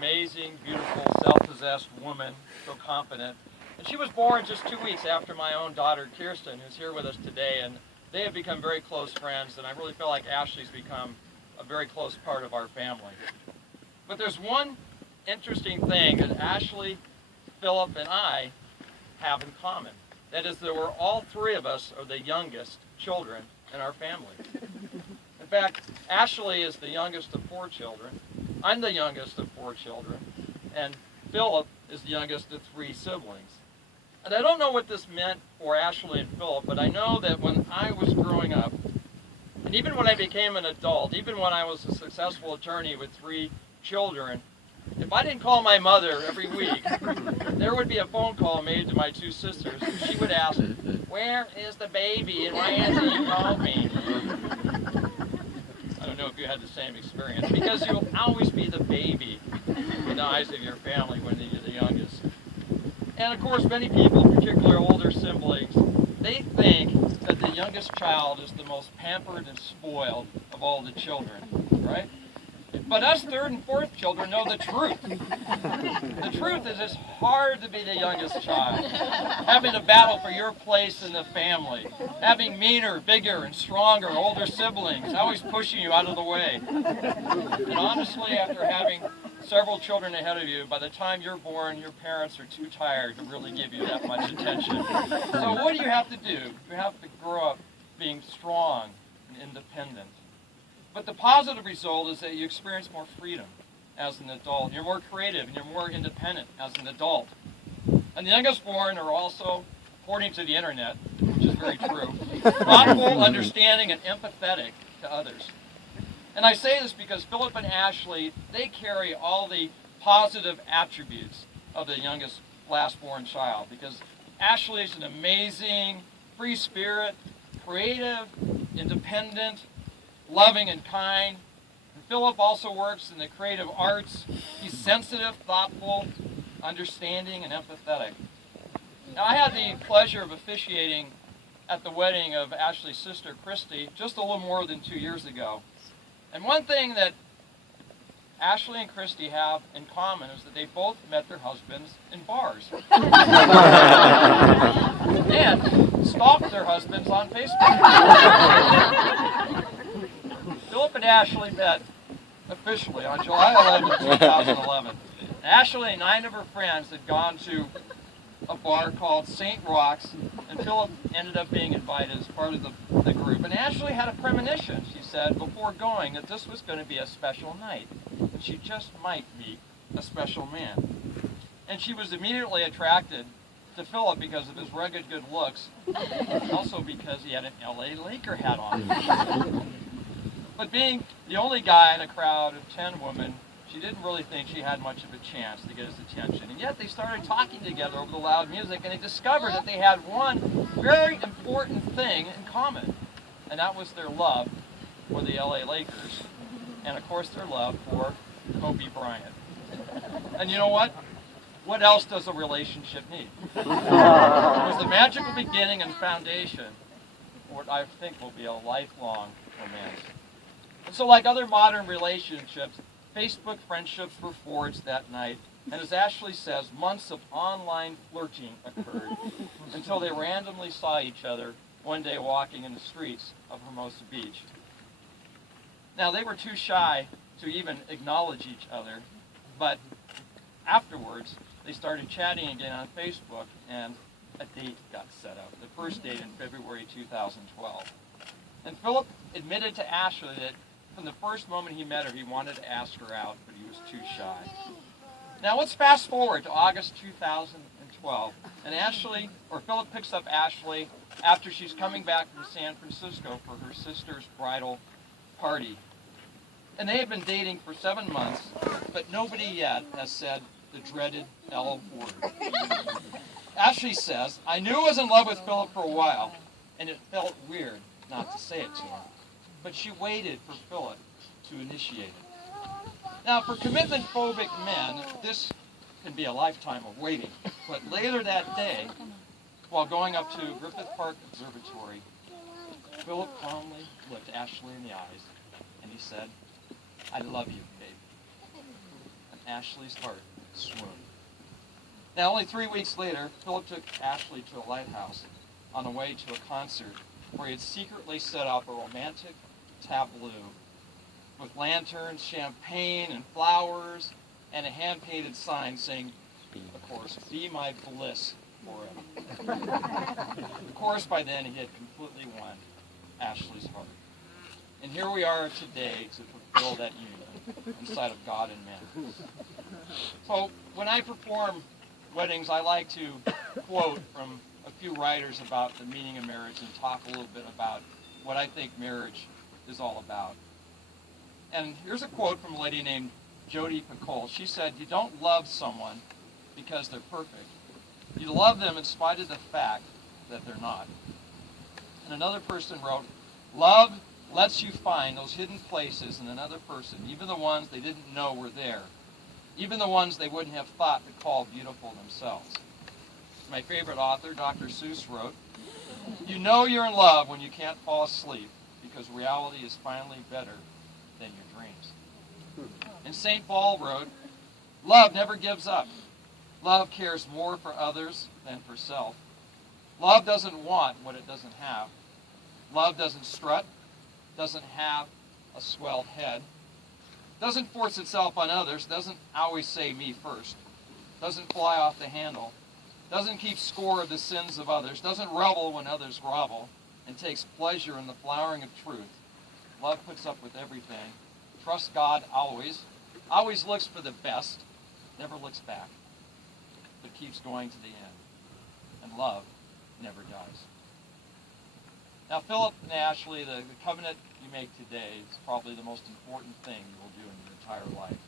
amazing, beautiful, self-possessed woman, so confident. And she was born just 2 weeks after my own daughter, Kirsten, who's here with us today. And they have become very close friends, and I really feel like Ashley's become a very close part of our family. But there's one interesting thing that Ashley, Philip, and I have in common. That is that we're all three of us are the youngest children in our family. In fact, Ashley is the youngest of 4 children. I'm the youngest of 4 children. And Philip is the youngest of 3 siblings. And I don't know what this meant for Ashley and Philip, but I know that when I was growing up, and even when I became an adult, even when I was a successful attorney with 3 children, if I didn't call my mother every week, there would be a phone call made to my 2 sisters, and she would ask, "Where is the baby, and why hasn't he called me?" I don't know if you had the same experience, because you'll always be the baby in the eyes of your family when you're the youngest. And of course, many people, particularly older siblings, they think that the youngest child is the most pampered and spoiled of all the children, right? But us 3rd and 4th children know the truth. The truth is it's hard to be the youngest child, having to battle for your place in the family, having meaner, bigger, and stronger older siblings, always pushing you out of the way. And honestly, after having several children ahead of you, by the time you're born, your parents are too tired to really give you that much attention. So what do you have to do? You have to grow up being strong and independent. But the positive result is that you experience more freedom as an adult. You're more creative and you're more independent as an adult. And the youngest born are also, according to the internet, which is very true, thoughtful, understanding, and empathetic to others. And I say this because Philip and Ashley, they carry all the positive attributes of the youngest last-born child. Because Ashley is an amazing, free spirit, creative, independent, loving and kind. And Philip also works in the creative arts. He's sensitive, thoughtful, understanding, and empathetic. Now, I had the pleasure of officiating at the wedding of Ashley's sister, Christy, just a little more than 2 years ago. And one thing that Ashley and Christy have in common is that they both met their husbands in bars. And stalked their husbands on Facebook. Philip and Ashley met officially on July 11, 2011. Ashley and 9 of her friends had gone to a bar called St. Rock's, and Philip ended up being invited as part of the group. And Ashley had a premonition, she said, before going, that this was going to be a special night, and she just might meet a special man. And she was immediately attracted to Philip because of his rugged good looks, and also because he had an LA Laker hat on. But being the only guy in a crowd of 10 women, she didn't really think she had much of a chance to get his attention. And yet they started talking together over the loud music, and they discovered that they had one very important thing in common. And that was their love for the LA Lakers. And of course their love for Kobe Bryant. And you know what? What else does a relationship need? It was the magical beginning and foundation for what I think will be a lifelong romance. And so like other modern relationships, Facebook friendships were forged that night, and as Ashley says, months of online flirting occurred until they randomly saw each other one day walking in the streets of Hermosa Beach. Now, they were too shy to even acknowledge each other, but afterwards, they started chatting again on Facebook, and a date got set up, the first date in February 2012. And Philip admitted to Ashley that from the first moment he met her, he wanted to ask her out, but he was too shy. Now let's fast forward to August 2012, and Philip picks up Ashley after she's coming back from San Francisco for her sister's bridal party. And they have been dating for 7 months, but nobody yet has said the dreaded L word. Ashley says, "I knew I was in love with Philip for a while, and it felt weird not to say it to him." But she waited for Philip to initiate it. Now, for commitment-phobic men, this can be a lifetime of waiting. But later that day, while going up to Griffith Park Observatory, Philip calmly looked Ashley in the eyes, and he said, "I love you, babe." And Ashley's heart swoon. Now, only 3 weeks later, Philip took Ashley to a lighthouse on the way to a concert where he had secretly set up a romantic tableau with lanterns, champagne, and flowers, and a hand-painted sign saying, of course, "Be my bliss forever." Of course, by then, he had completely won Ashley's heart. And here we are today to fulfill that union inside of God and man. So when I perform weddings, I like to quote from a few writers about the meaning of marriage and talk a little bit about what I think marriage is all about. And here's a quote from a lady named Jodi Picoult. She said, "You don't love someone because they're perfect. You love them in spite of the fact that they're not." And another person wrote, "Love lets you find those hidden places in another person, even the ones they didn't know were there, even the ones they wouldn't have thought to call beautiful themselves." My favorite author, Dr. Seuss, wrote, "You know you're in love when you can't fall asleep because reality is finally better than your dreams." And St. Paul wrote, "Love never gives up. Love cares more for others than for self. Love doesn't want what it doesn't have. Love doesn't strut, doesn't have a swelled head, doesn't force itself on others, doesn't always say me first, doesn't fly off the handle, doesn't keep score of the sins of others, doesn't revel when others grovel, and takes pleasure in the flowering of truth. Love puts up with everything, trusts God always, always looks for the best, never looks back, but keeps going to the end. And love never dies." Now, Philip and Ashley, the covenant you make today is probably the most important thing you will do in your entire life.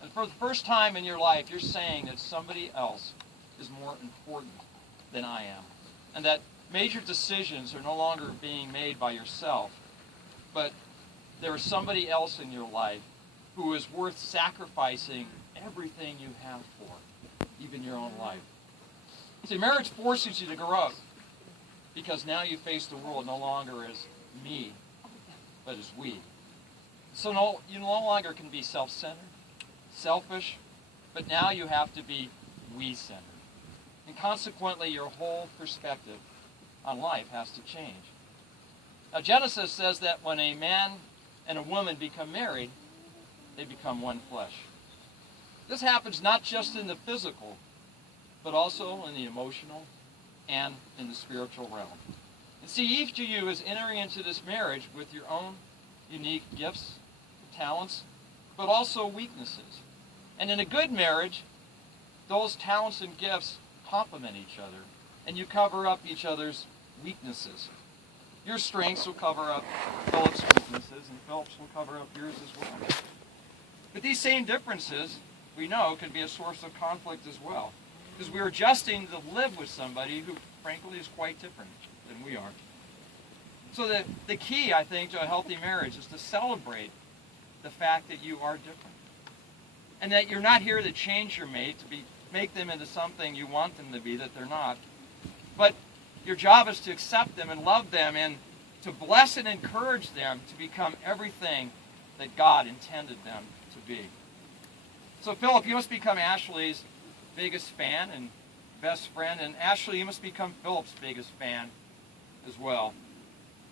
And for the first time in your life, you're saying that somebody else is more important than I am. And that major decisions are no longer being made by yourself, but there is somebody else in your life who is worth sacrificing everything you have for, even your own life. See, marriage forces you to grow up because now you face the world no longer as me, but as we. So you no longer can be self-centered, selfish, but now you have to be we-centered. And consequently, your whole perspective on life has to change. Now, Genesis says that when a man and a woman become married, they become one flesh. This happens not just in the physical, but also in the emotional and in the spiritual realm. And see, each of you is entering into this marriage with your own unique gifts, talents, but also weaknesses. And in a good marriage, those talents and gifts complement each other, and you cover up each other's weaknesses. Your strengths will cover up Philip's weaknesses, and Philip's will cover up yours as well. But these same differences, we know, can be a source of conflict as well, because we're adjusting to live with somebody who, frankly, is quite different than we are. So the key, I think, to a healthy marriage is to celebrate the fact that you are different, and that you're not here to change your mate, to make them into something you want them to be that they're not, but your job is to accept them and love them and to bless and encourage them to become everything that God intended them to be. So Philip, you must become Ashley's biggest fan and best friend, and Ashley, you must become Philip's biggest fan as well.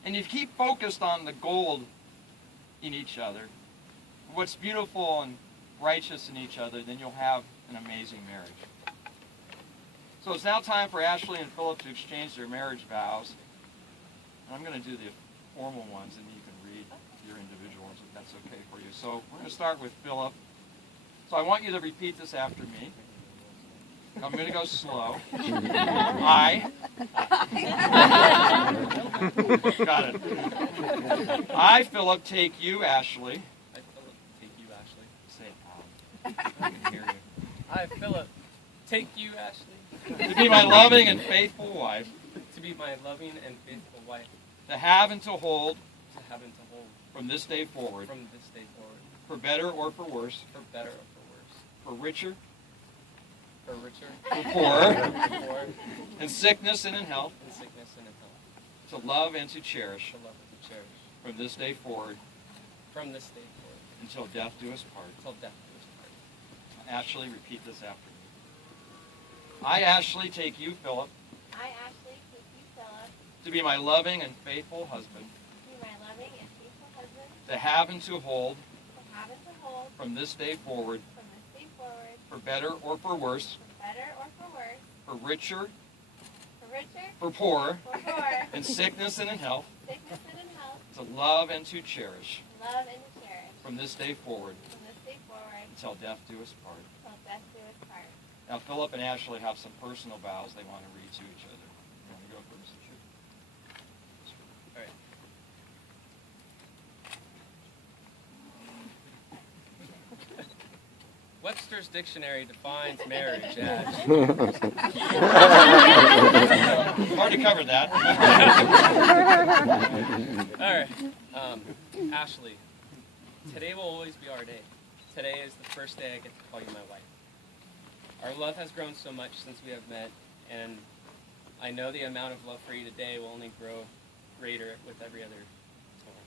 And if you keep focused on the gold in each other, what's beautiful and righteous in each other, then you'll have an amazing marriage. So it's now time for Ashley and Philip to exchange their marriage vows. And I'm going to do the formal ones, and you can read your individual ones if that's okay for you. So we're going to start with Philip. So I want you to repeat this after me. I'm going to go slow. I. Got it. I, Philip, take you, Ashley. I, Philip, take you, Ashley. Say it loud. I can hear you. I, Philip, take you, Ashley. To be my loving and faithful wife. To be my loving and faithful wife. To have and to hold. To have and to hold. From this day forward. From this day forward. For better or for worse. For better or for worse. For richer. For richer. For poorer. For poorer. In sickness and in health. In sickness and in health. To love and to cherish. To love and to cherish. From this day forward. From this day forward. Until death do us part. Until death do us part. Ashley, repeat this after me. I, Ashley, take you, Philip, I, Ashley, take you, Philip, to be my loving and faithful husband, to be my loving and faithful husband, to have and to hold, to have and to hold, from this day forward, from this day forward, for better or for worse, for better or for worse, for richer, for richer, for poorer, for poorer, in sickness and in health, sickness and in health, to love and to cherish, to love and to cherish, from this day forward, from this day forward, until death do us part. till death do us part. Now, Philip and Ashley have some personal vows they want to read to each other. You want to go first? All right. Webster's Dictionary defines marriage as... Already covered that. All right. Ashley, today will always be our day. Today is the first day I get to call you my wife. Our love has grown so much since we have met, and I know the amount of love for you today will only grow greater with every other time.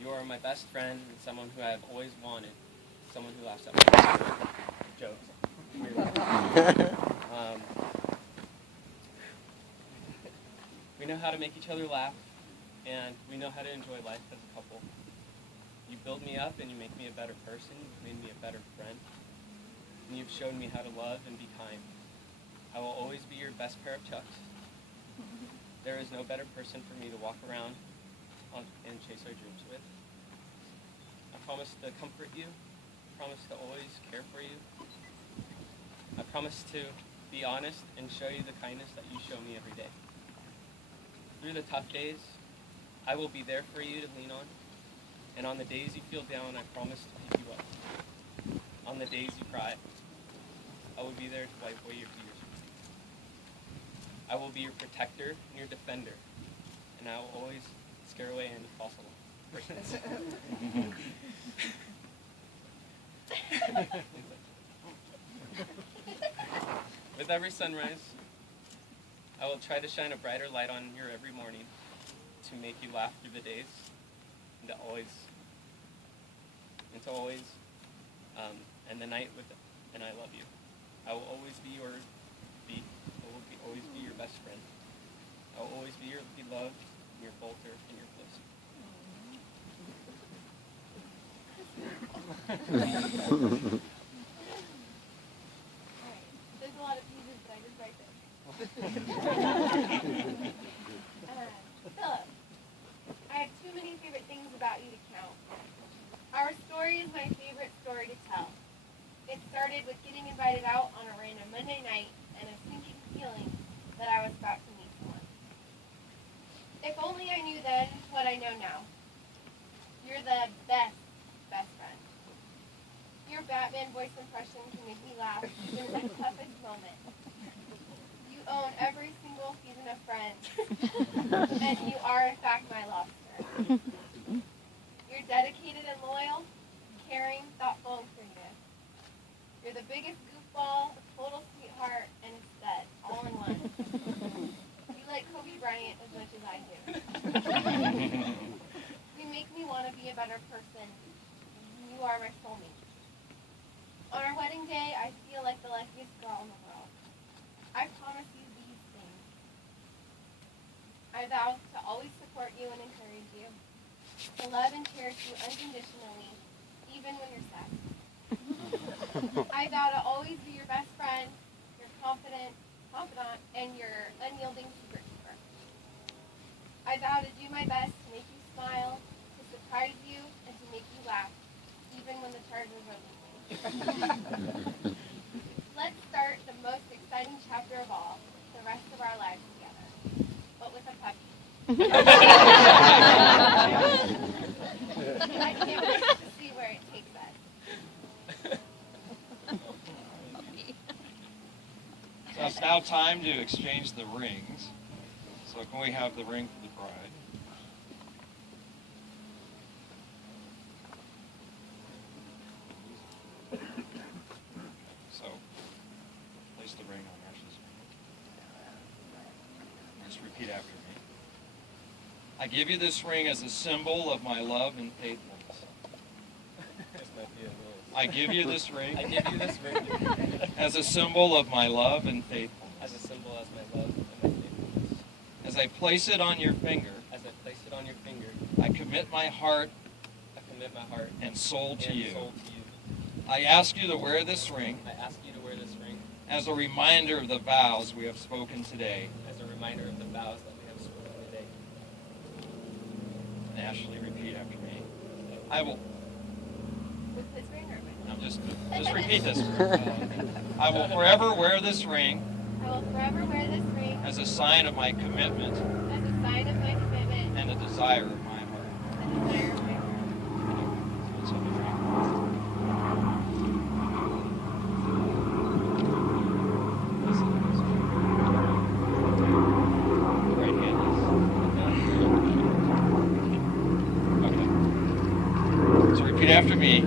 You are my best friend and someone who I have always wanted. Someone who laughs at my jokes. We know how to make each other laugh, and we know how to enjoy life as a couple. You build me up and you make me a better person. You've made me a better friend. And you've shown me how to love and be kind. I will always be your best pair of chucks. There is no better person for me to walk around and chase our dreams with. I promise to comfort you. I promise to always care for you. I promise to be honest and show you the kindness that you show me every day. Through the tough days, I will be there for you to lean on. And on the days you feel down, I promise to pick you up. On the days you cry, I will be there to wipe away your tears. I will be your protector and your defender, and I will always scare away any false alarm. With every sunrise, I will try to shine a brighter light on your every morning to make you laugh through the days, and to always and the night with and I love you. I will always be always be your best friend. I will always be your beloved, your bolter, and your closer. Alright, there's a lot of pieces, but I just write this. Philip, I have too many favorite things about you to count. Our story is my favorite story to tell. It started with getting invited out on a random Monday night and a sinking feeling that I was about to meet someone. If only I knew then what I know now. You're the best friend. Your Batman voice impression can make me laugh even in the toughest moment. You own every single season of Friends, and you are in fact my lobster. You're dedicated and loyal, caring, thoughtful, and creative. You're the biggest goofball, a total sweetheart, and a stud, all in one. You like Kobe Bryant as much as I do. You make me want to be a better person. You are my soulmate. On our wedding day, I feel like the luckiest girl in the world. I promise you these things. I vow to always support you and encourage you, to love and cherish you unconditionally, even when you're sad. I vow to always be your best friend, your confidant, and your unyielding secret keeper. I vow to do my best to make you smile, to surprise you, and to make you laugh, even when the Chargers are losing. Let's start the most exciting chapter of all, the rest of our lives together, but with a puppy. I can't wait to see where it takes us. So it's now time to exchange the rings. So can we have the ring for the bride? So place the ring on Ashley's finger. Just repeat after me. I give you this ring as a symbol of my love and faithfulness. I give you this ring I give you this ring as a symbol of my love and faithfulness. as a symbol of my love and my faithfulness. As I place it on your finger, As I place it on your finger, I commit my heart I commit my heart and soul to and you. soul to you. I ask you to wear this ring I ask you to wear this ring as a reminder of the vows we have spoken today. as a reminder of the vows that we have spoken today. And Ashley, repeat after me. I will. With this ring or with? I'm just repeat this. I will forever wear this ring I will forever wear this ring as a sign of my commitment as a sign of my commitment and a desire of my heart. and desire of my heart. So it's on the ring. Right hand is. Okay. So repeat after me.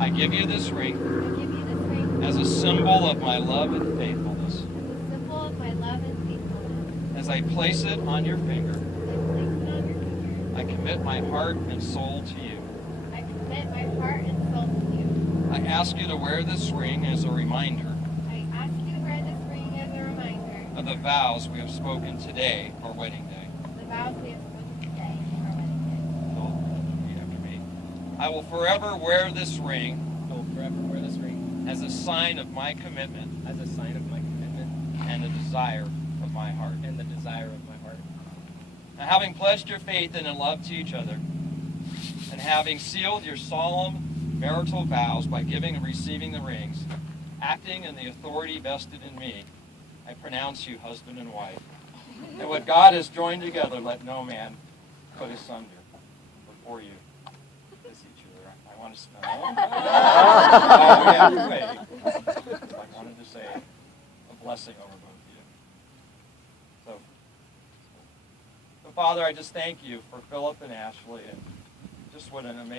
I give you this ring I give you this ring as a symbol of my love and faithfulness. as a symbol of my love and faithfulness. As I place it on your finger, As I place it on your finger, I commit my heart and soul to you. I commit my heart and soul to you. I ask you to wear this ring as a reminder I ask you to wear this ring as a reminder of the vows we have spoken today, our wedding day. of the vows we have spoken today, our wedding So, repeat after me. I will forever wear this ring I will forever wear this ring as a sign of my commitment as a sign of my commitment and a desire of my heart. and the desire of my heart. Now, having pledged your faith and in love to each other, and having sealed your solemn marital vows by giving and receiving the rings, acting in the authority vested in me, I pronounce you husband and wife. And what God has joined together, let no man put asunder. Before you kiss each other, I want to smell. Oh, we have to wait. I wanted to say a blessing over both of you. So, Father, I just thank you for Philip and Ashley, and just what an amazing